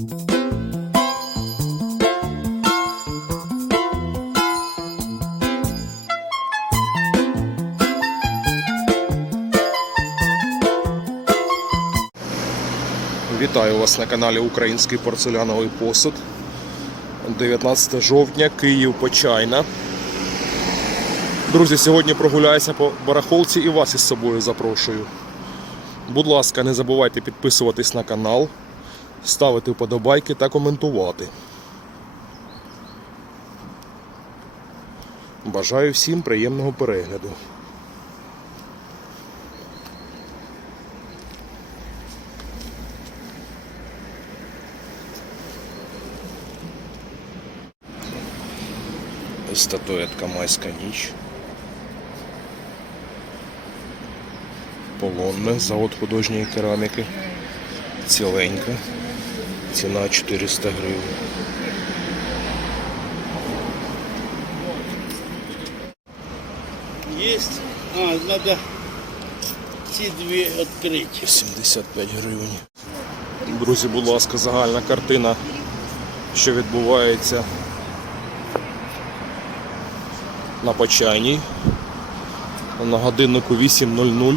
Вітаю вас на каналі Український порцеляновий посуд. 19 жовтня, Київ Почайна. Друзі, сьогодні прогуляюся по барахолці і вас із собою запрошую. Будь ласка, не забувайте підписуватись на канал, ставити вподобайки та коментувати. Бажаю всім приємного перегляду. Статуетка Майська ніч. Полонне, завод художньої кераміки. Ціленька. Ціна 400 гривень. Есть. А, надо ці дві відкрити. 75 гривень. Друзі, будь ласка, загальна картина, що відбувається на Почайній. На годиннику 8.00.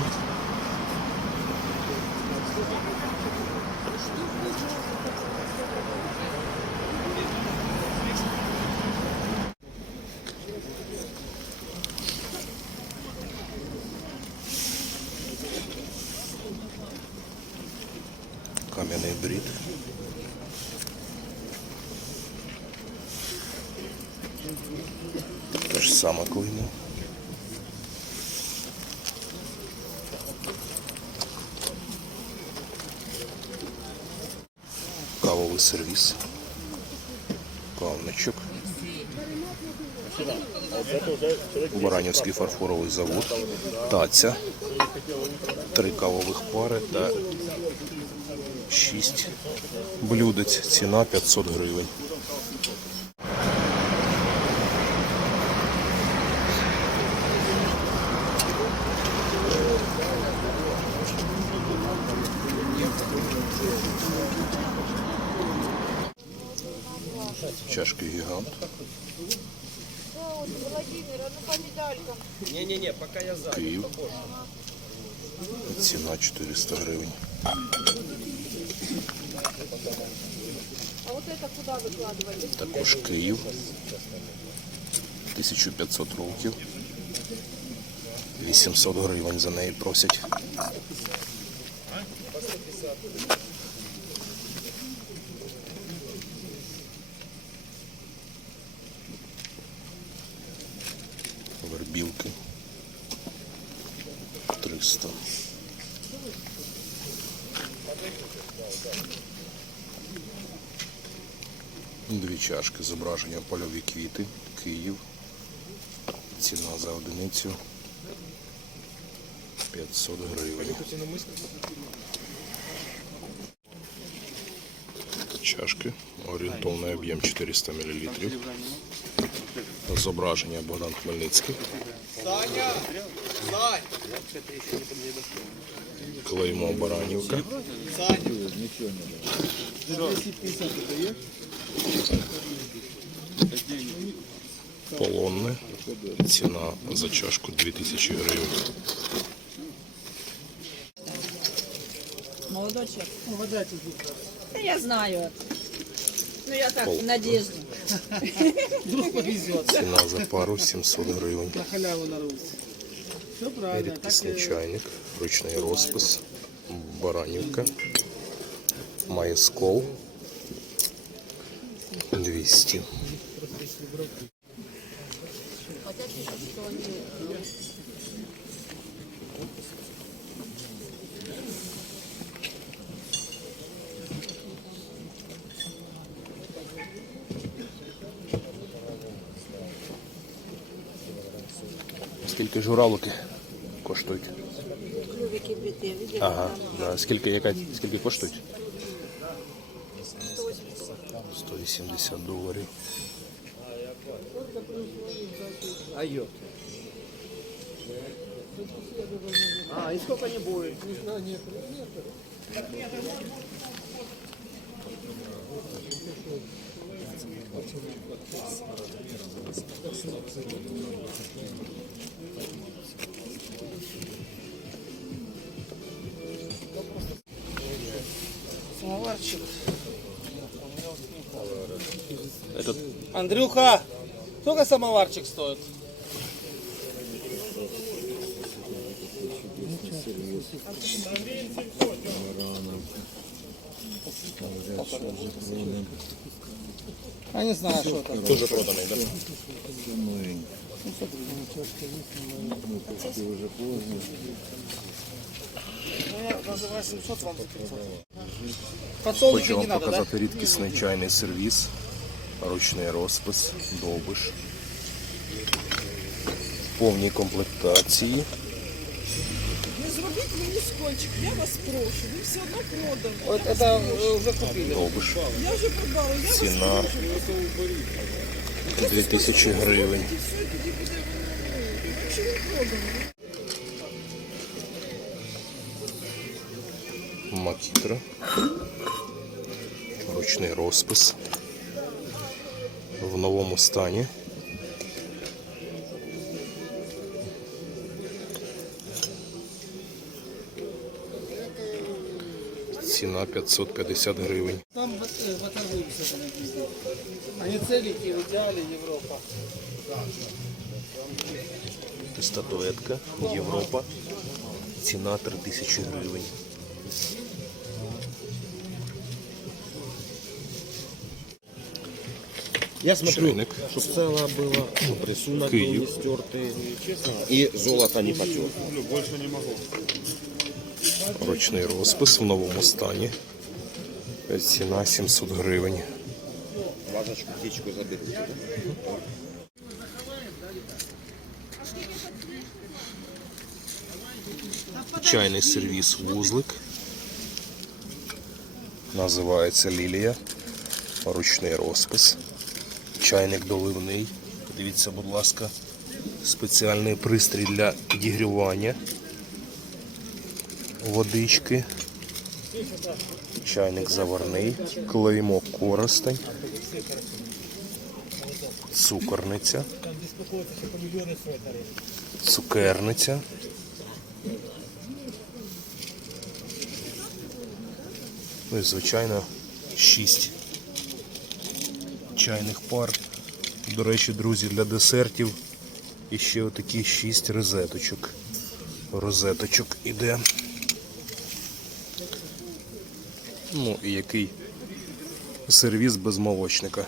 ж саме клеймо. Кавовий сервіс. Кавничок. Баранівський фарфоровий завод. Таця. Три кавових пари та 6 блюдець. Ціна 500 гривень. Чашки гігант. Владимир, а ну по медалькам. Київ Ціна 400 гривень. А вот это куда выкладывать? Також Київ. 1500 років. 800 гривень за неї просять. Чашки зображення польові квіти, Київ. Ціна за одиницю 500 гривень. Чашки. Орієнтовний об'єм 400 мл. Зображення Богдан Хмельницький. Клеймо Баранівка. Полонне. Ціна за чашку 2000 гривень. Молодочек. Да я знаю. Ну я так, Пол. в надежде. Ціна за пару 700 гривень. На халяву на руці. Все правильно. Рідкісний чайник, ручний розпис, Баранівка, має скол 200. Скільки журавлики коштують? Ага, да. Скільки, яка, скільки коштують? 180 доларів. А, и сколько не будет? Самоварчик. Андрюха, сколько самоварчик стоит? Я не знаю, что это. дуже проданий, так? Ну, я называю 700, вам за 500. Хочу Подсолнухи вам не надо, да? показати рідкісний чайний сервіс, ручний розпис, довбиш. В повній комплектації. Не зробіть мені скотчик, я вас прошу. Ви все одно продали. Вот это э, уже купили. Довбиш. Я вже продала, я вас Ціна прошу. 2000 гривень. Макітра. Ручний розпис. В новому стані. Ціна 550 гривень. Там э, поторгуемся. Они целики, в идеале Европа. Статуетка Європа. Ціна 3000 гривень. Я смотрю, Чайник. чтобы целое было, чтобы рисунок Киев. был не стертый и золото не потерло. Ручний розпис в новому стані. Ціна 700 гривень. Вазочку, птичку заберу. Чайний сервіс вузлик. Називається Лілія. Ручний розпис. Чайник доливний. Дивіться, будь ласка, спеціальний пристрій для підігрівання водички. Чайник заварний, клеймо коростень, цукорниця, цукерниця. Ну і звичайно 6 чайних пар. До речі, друзі, для десертів і ще отакі 6 розеточок. Розеточок іде. Ну і який сервіс без молочника.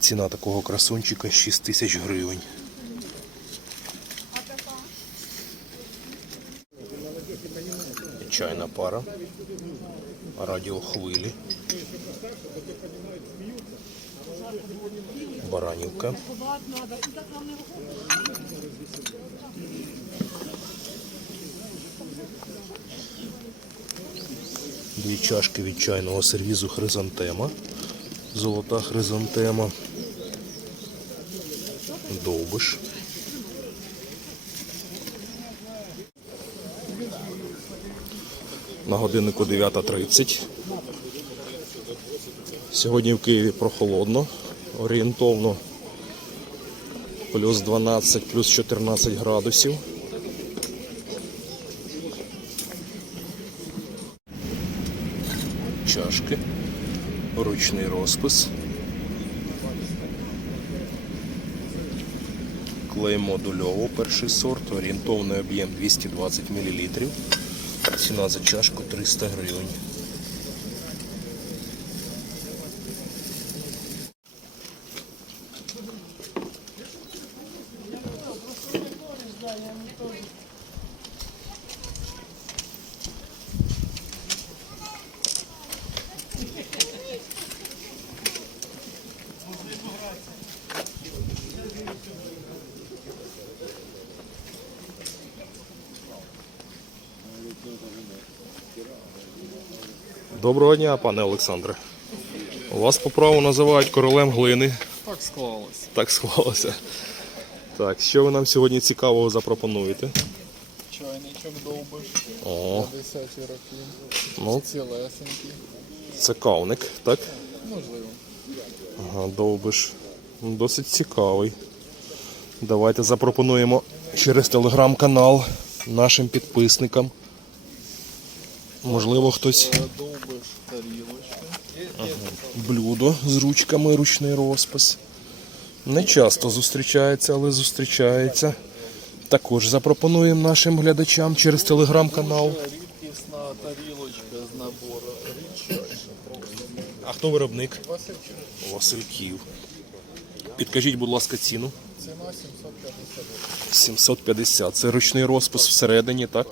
Ціна такого красунчика 6 тисяч гривень. Чайна пара. Радіохвилі. Баранівка. Дві чашки від чайного сервізу хризантема. Золота хризантема. Довбиш. На годиннику 9.30. Сьогодні в Києві прохолодно, орієнтовно плюс 12, плюс 14 градусів. Чашки, ручний розпис. Клей модульово, перший сорт, орієнтовний об'єм 220 мл. Ціна за чашку 300 гривень. Доброго дня, пане Олександре. Вас по праву називають королем глини. Так склалось. Так склалося. Так, що ви нам сьогодні цікавого запропонуєте? Чайничок довбиш, О, 50 роки, ну цілесенький, це кавник, так? можливо. Ага, довбиш. Досить цікавий. Давайте запропонуємо через телеграм-канал нашим підписникам. Можливо, хтось блюдо з ручками, ручний розпис. Не часто зустрічається, але зустрічається. Також запропонуємо нашим глядачам через телеграм-канал. Рідкісна тарілочка з набору. А хто виробник? Васильків. Васильків. Підкажіть, будь ласка, ціну. Ціна 750 гривень. 750. Це ручний розпис всередині, так?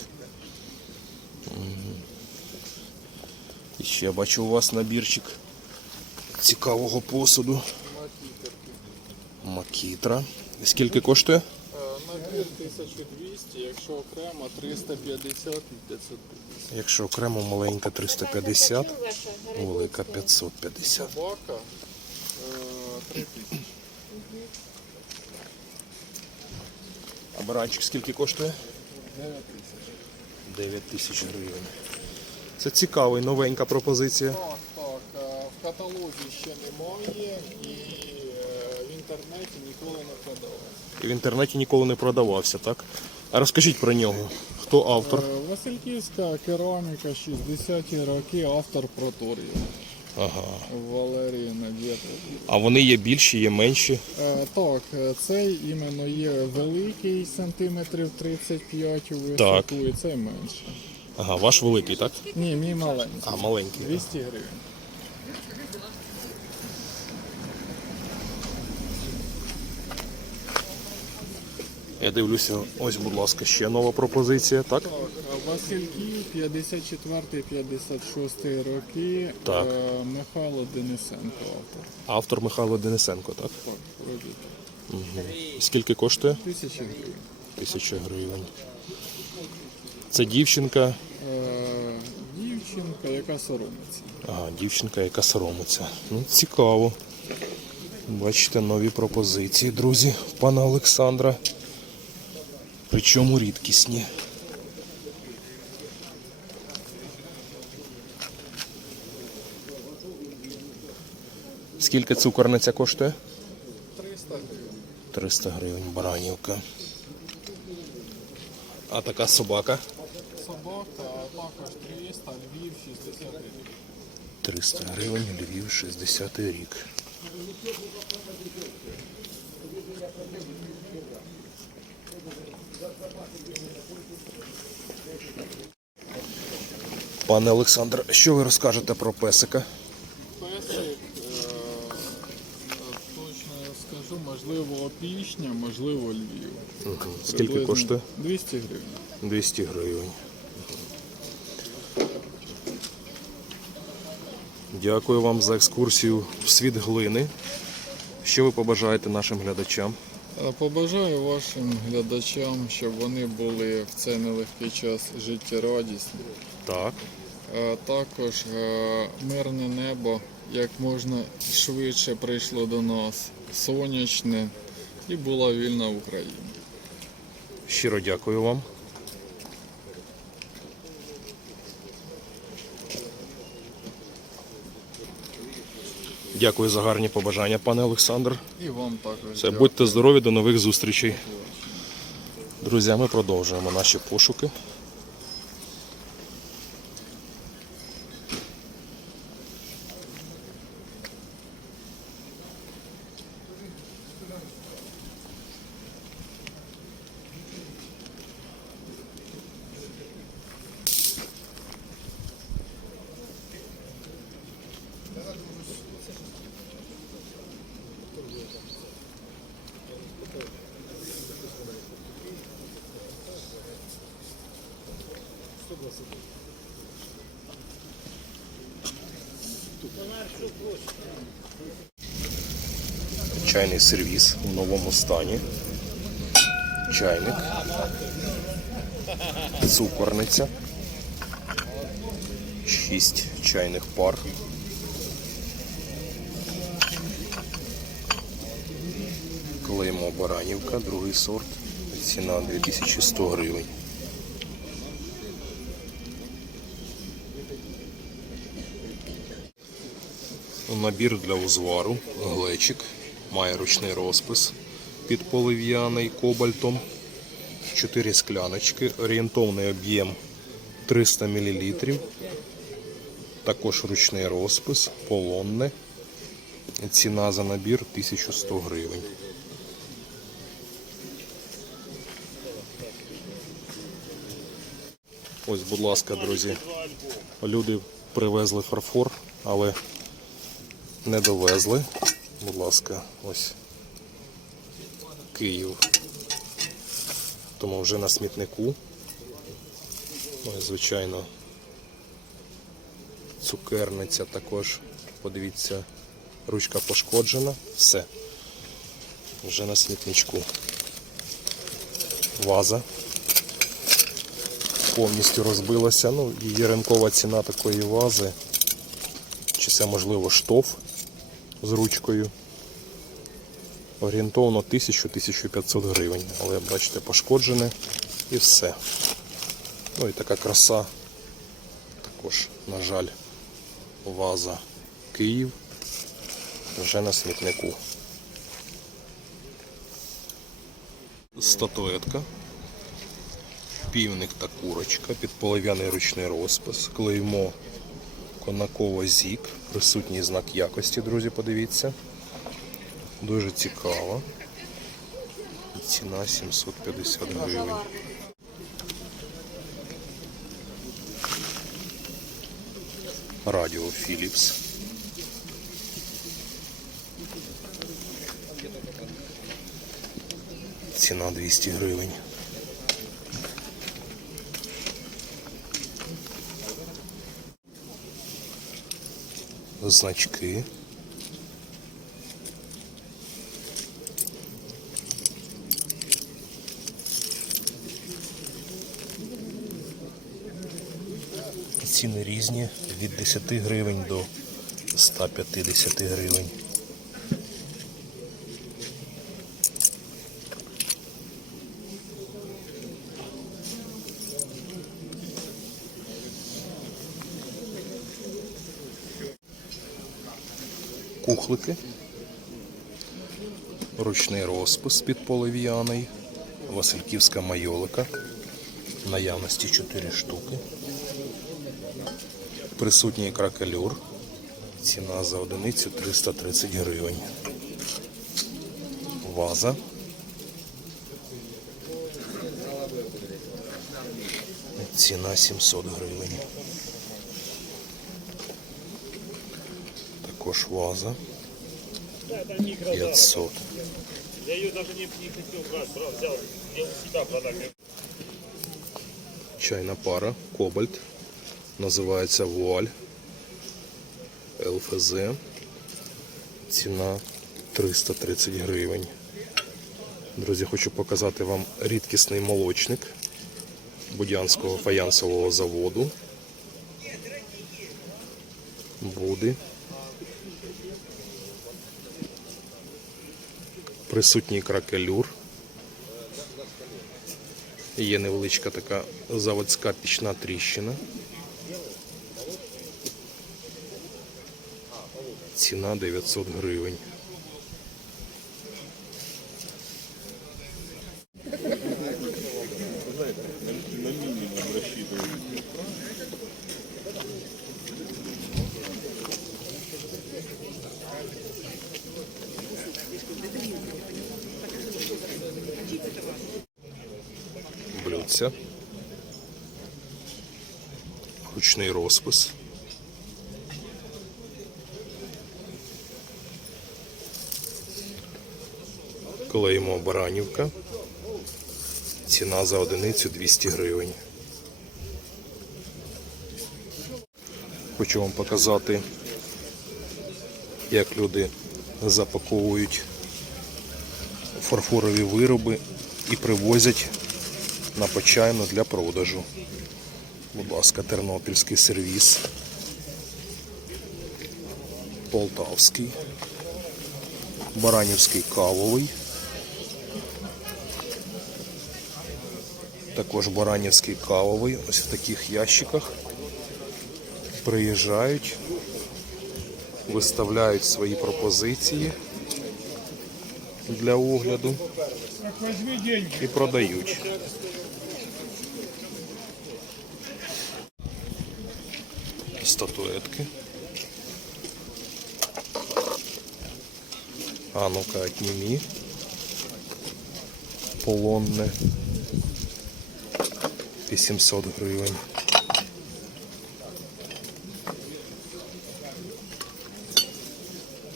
І ще бачу у вас набірчик цікавого посуду. Макітра. Скільки коштує? Е, Набір 1200, якщо окремо 350 і 550. Якщо окремо маленька 350, велика 550. Собака е, 3000. А баранчик скільки коштує? 9000. 9 тисяч гривень. Це цікавий, новенька пропозиція. Так, так. е, В каталозі ще немає і е, в інтернеті ніколи не продавався. І в інтернеті ніколи не продавався, так? А розкажіть про нього. Хто автор? Е, Васильківська кераміка 60-ті роки, автор проторію. Ага. Валерій Надєтов. А вони є більші, є менші. Е, Так, цей іменно є великий, сантиметрів 35 у висоту, і цей менший. Ага, ваш великий, так? Ні, мій маленький. А, маленький. 200 гривень. Я дивлюся, ось, будь ласка, ще нова пропозиція, так? Васильків 54-56 роки. Так. е, Михайло Денисенко автор. Автор Михайло Денисенко, так? Так, робіть. Скільки коштує? Тисячі гривень. Тисяча гривень. Це дівчинка. Е, Дівчинка, яка соромиться. Ага, дівчинка, яка соромиться. Ну, цікаво. Бачите, нові пропозиції, друзі, пана Олександра. Причому рідкісні. Скільки цукорниця коштує? 300 гривень. 300 гривень баранівка. А така собака? Собака також 300, Львів 60 гривень. 300 гривень, Львів, 60 рік. Пане Олександр, що ви розкажете про песика? Песик, точно скажу, можливо, опішня, можливо, Львів. Скільки коштує? 200 гривень. 200 гривень. Дякую вам за екскурсію в світ глини. Що ви побажаєте нашим глядачам? Е, Побажаю вашим глядачам, щоб вони були в цей нелегкий час життєрадісні. Так. Е, Також е, мирне небо як можна швидше прийшло до нас, сонячне і була вільна Україна. Щиро дякую вам. Дякую за гарні побажання, пане Олександр. І вам також. Все, будьте здорові, до нових зустрічей. Друзі, ми продовжуємо наші пошуки. Чайний сервіс у новому стані. Чайник. Цукорниця. Шість чайних пар. Клеймо Баранівка, другий сорт. Ціна 2100 гривень. Набір для узвару, глечик, має ручний розпис під полив'яний кобальтом. 4 скляночки, орієнтовний об'єм 300 мл. Також ручний розпис, полонне. Ціна за набір 1100 гривень. Ось, будь ласка, друзі, люди привезли фарфор, але не довезли. Будь ласка, ось Київ. Тому вже на смітнику. Ось, звичайно, цукерниця також, подивіться, ручка пошкоджена, все. Вже на смітничку. Ваза повністю розбилася. Ну, її ринкова ціна такої вази. Чи це можливо штоф з ручкою. Орієнтовно 1000-1500 гривень. Але бачите, пошкоджене і все. Ну і така краса. Також, на жаль, ваза Київ вже на смітнику. Статуетка півник та курочка, підполов'яний ручний розпис, клеймо Конакова Зік, присутній знак якості, друзі, подивіться. Дуже цікаво. Ціна 750 гривень. Радіо Philips. Ціна 200 гривень. Значки. Ціни різні від 10 гривень до 150 гривень. Кухлики, ручний розпис під полив'яний, Васильківська майолика, наявності 4 штуки, присутній кракелюр, ціна за одиницю 330 гривень, ваза. Ціна 700 гривень. Також ваза 500. Я ее даже не, не хотел брать, брал, взял, я у себя продал. Чайна пара, кобальт. Називається вуаль. ЛФЗ. Ціна 330 гривень. Друзі, хочу показати вам рідкісний молочник Будянського фаянсового заводу. Буди. Присутній кракелюр. Є невеличка така заводська пічна тріщина. Ціна 900 гривень. Блюдця. Ручний розпис. Клеїмо Баранівка. Ціна за одиницю 200 гривень. Хочу вам показати, як люди запаковують фарфорові вироби і привозять на почайну для продажу. Будь ласка, тернопільський сервіс. Полтавський. Баранівський кавовий. Також Баранівський кавовий. Ось в таких ящиках приїжджають виставляють свої пропозиції для огляду і продають. Статуетки. А ну-ка, отними. Полонне. 800 гривень.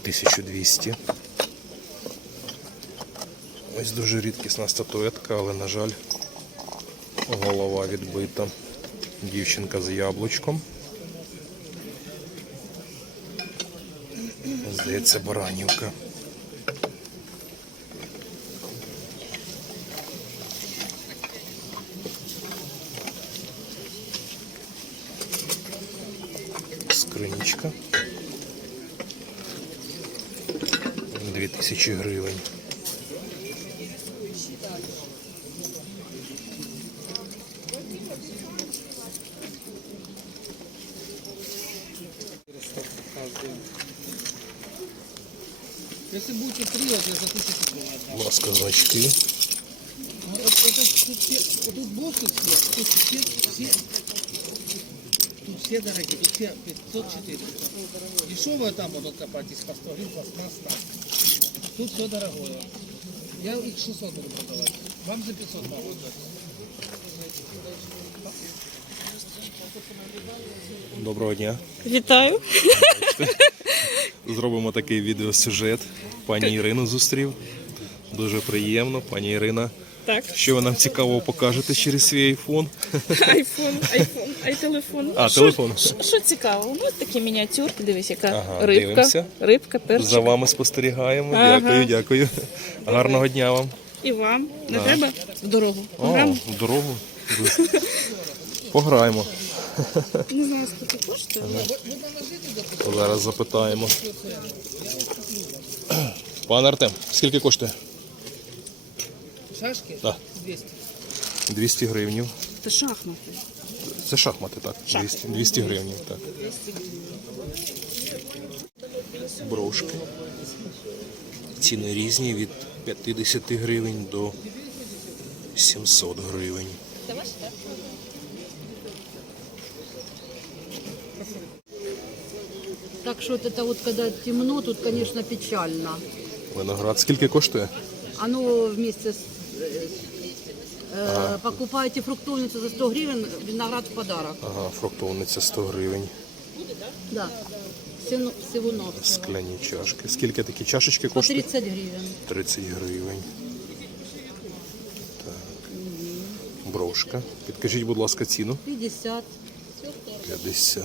Тисячу двісті. Ось дуже рідкісна статуетка, але, на жаль, голова відбита. Дівчинка з яблучком. Здається, баранівка. Тисячі гривень. Если будете три, вот я за тысячу. Будь ласка, значки. Вот, все, вот тут боссы все, тут все, все, тут все дорогие, тут все 500 400 Дешевое там будут копать из по 100 гривен, пластмасс Тут все дорогое. Я их 600 буду продавать. Вам за 500 могу. Доброго дня. Вітаю. Зробимо такий відеосюжет. Пані Ірину зустрів. Дуже приємно. Пані Ірина, Так, що ви нам цікавого покажете через свій айфон? айфон, айфон, ай телефон. А, телефон. що- Що цікаво? Ну, от такі мініатюрки, дивись, яка Ага, рибка. дивимося. Рибка, перчик. За вами спостерігаємо. Ага. Дякую, дякую. Гарного дня вам. І вам. Не треба в дорогу. О, в дорогу. Пограємо. не знаю, скільки коштує. Зараз запитаємо. Пане Артем, скільки коштує? Шашки? Так. 200. 200 гривнів. Це шахмати. Це шахмати, так. 200, 200 гривень, так. Брошки. Ціни різні від 50 гривень до 700 гривень. Так вот это вот когда темно, тут, конечно, печально. Виноград скільки коштує? Оно вместе с... э, покупаете фруктовницу за 100 гривен, виноград в подарок. Ага, фруктовниця 100 гривень. Да. Всего. Скляні чашки. Скільки такі чашечки По коштують? 30 гривен. 30 гривень. Так. Брошка. Підкажіть, будь ласка, ціну. 50. 50.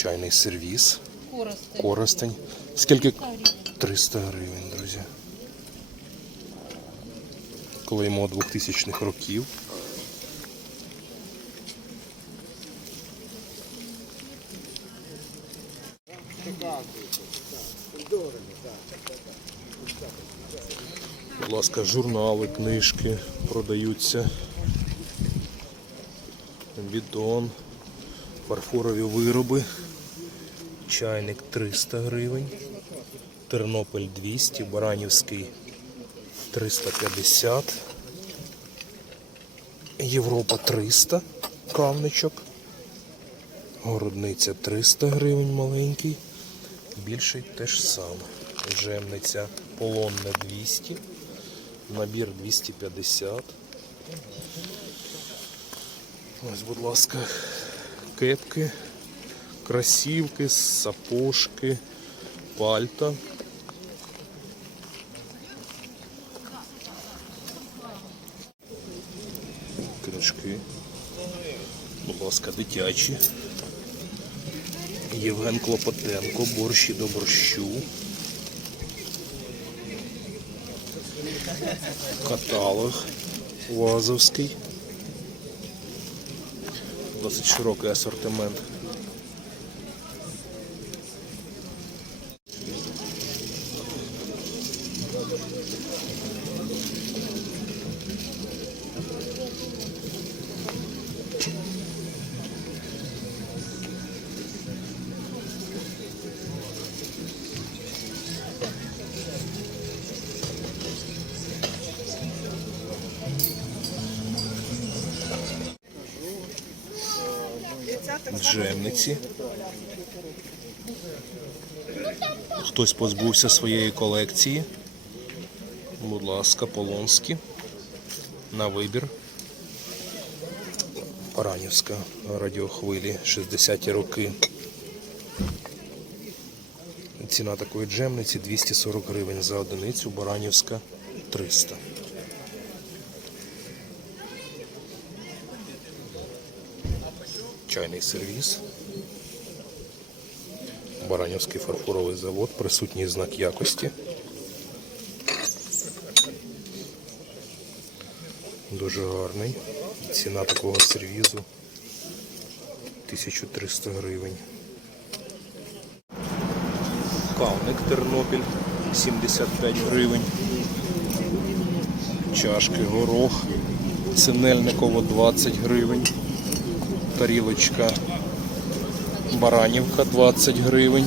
Чайний сервіс. Коросты. Коростень. Скільки? 300 гривень, друзі. Клеймо 2000-х років. Будь ласка, журнали, книжки продаються. Бідон, фарфорові вироби. Чайник 300 гривень. Тернопіль 200, Баранівський 350. Європа 300 кавничок. Городниця 300 гривень маленький. Більший теж саме. Жемниця полонне 200. Набір 250. Ось, будь ласка, кепки, кросівки, сапожки, пальта. Книжки. Будь ласка, дитячі. Євген Клопотенко, борщі до борщу. Каталог Вазовський. Досить широкий асортимент. Джемниці. Хтось позбувся своєї колекції. Ласка. На вибір. Баранівська радіохвилі 60-ті роки. Ціна такої джемниці 240 гривень за одиницю, Баранівська 300. Чайний сервіс. Баранівський фарфоровий завод, присутній знак якості. Дуже гарний. Ціна такого сервізу 1300 гривень. Кавник Тернопіль 75 гривень. Чашки горох. Синельниково 20 гривень. Тарілочка Баранівка 20 гривень.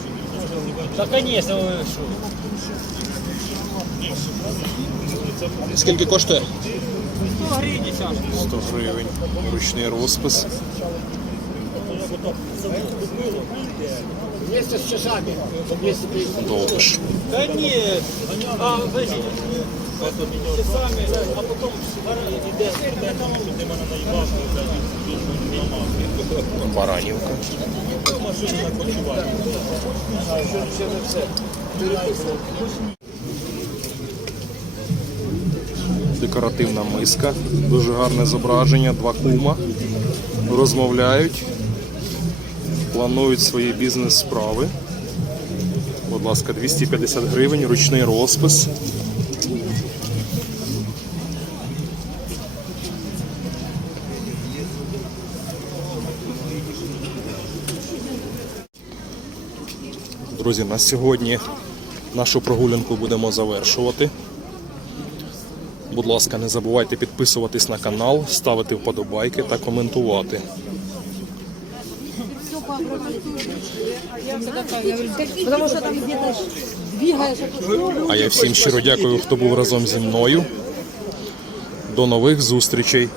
Да, конечно, вы что? Скільки коштує? 100 гривен сейчас. 100 гривень. Ручний розпис. Вместе с часами. Довж. Да нет. А, подожди. Часами, а потом идет. Баранівка. Декоративна миска, дуже гарне зображення, два кума розмовляють, планують свої бізнес-справи. Будь ласка, 250 гривень, ручний розпис. Друзі, на сьогодні нашу прогулянку будемо завершувати. Будь ласка, не забувайте підписуватись на канал, ставити вподобайки та коментувати. А я всім щиро дякую, хто був разом зі мною. До нових зустрічей!